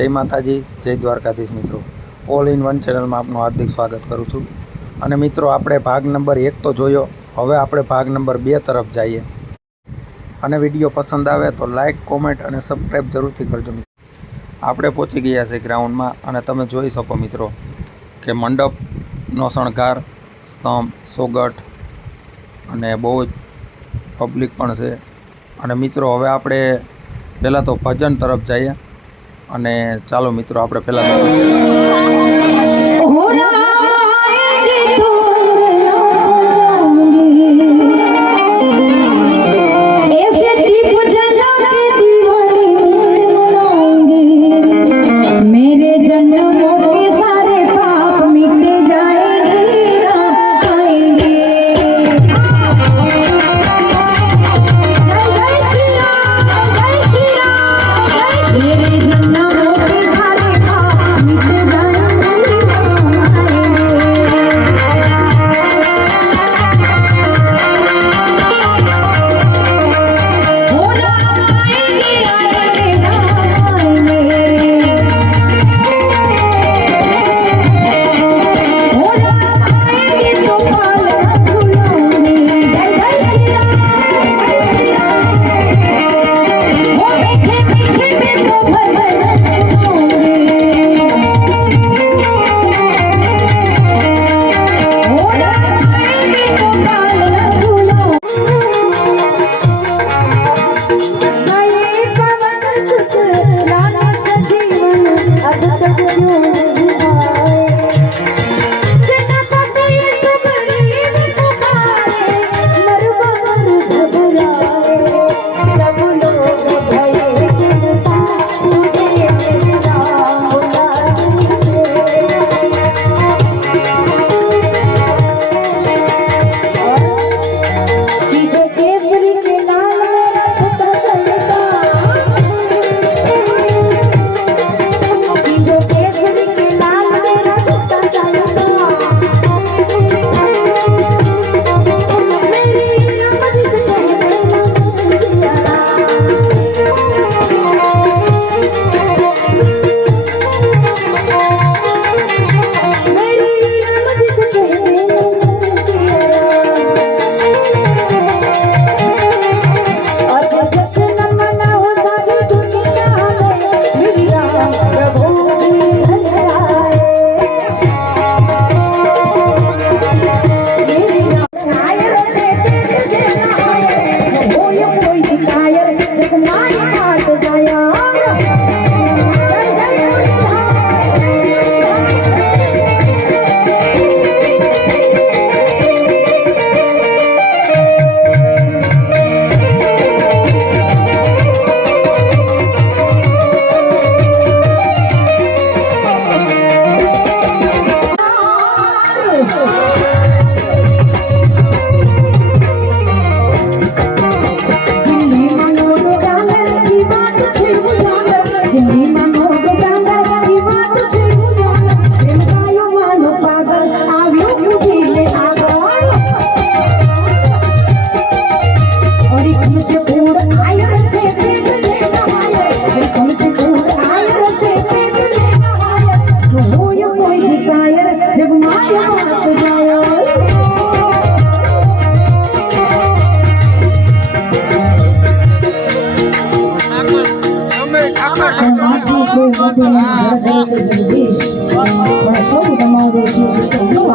જય માતાજી, જય દ્વારકાધીશ મિત્રો. ઓલ ઇન વન ચેનલમાં આપનું હાર્દિક સ્વાગત કરું છું. અને મિત્રો, આપણે ભાગ નંબર 1 તો જોયો, હવે આપણે ભાગ નંબર 2 તરફ જઈએ. અને વિડીયો પસંદ આવે તો લાઇક, કોમેન્ટ અને સબસ્ક્રાઈબ જરૂરથી કરજો મિત્રો. આપણે પહોંચી ગયા છે ગ્રાઉન્ડમાં અને તમે જોઈ શકો મિત્રો કે મંડપનો શણગાર, સ્તંભ, સોગઠ અને બહુ જ પબ્લિક પણ છે. અને મિત્રો, હવે આપણે પહેલાં તો ભજન તરફ જઈએ. અને ચાલો મિત્રો, આપણે પહેલાં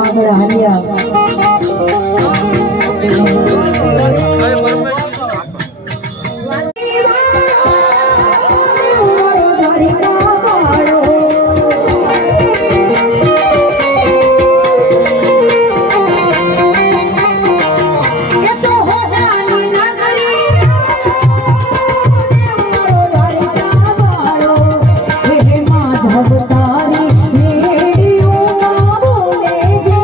આગળ હાલ્યા ભવતારી મેળ્યું ના બોલે જે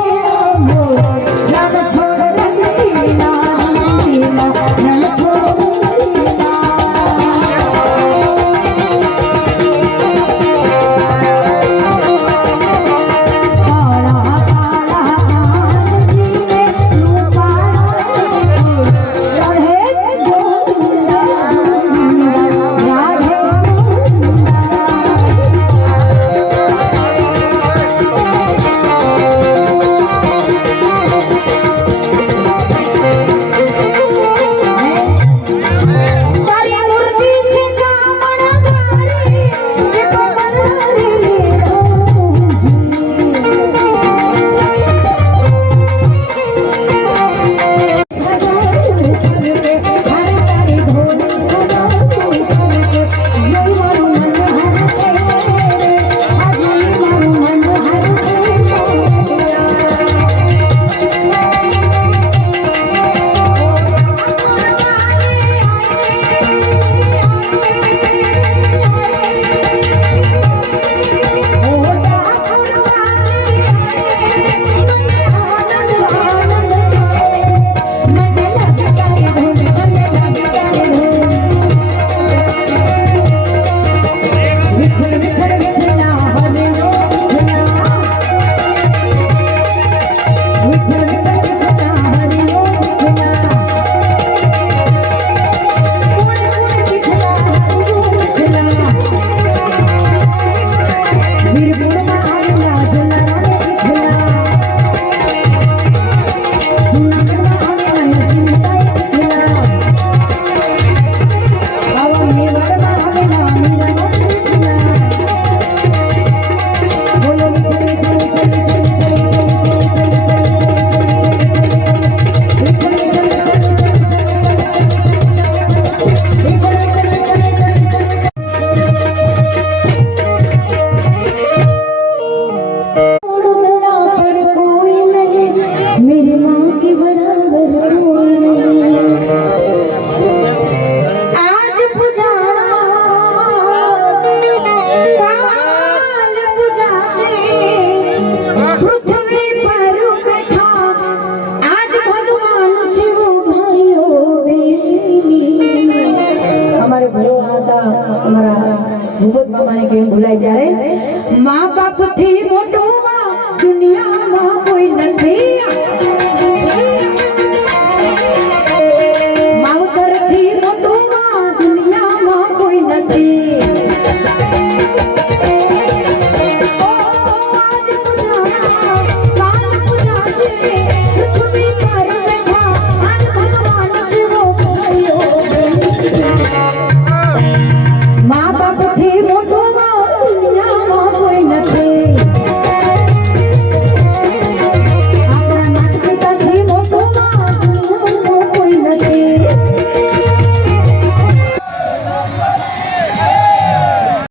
જાય ત્યારે મા બાપ થી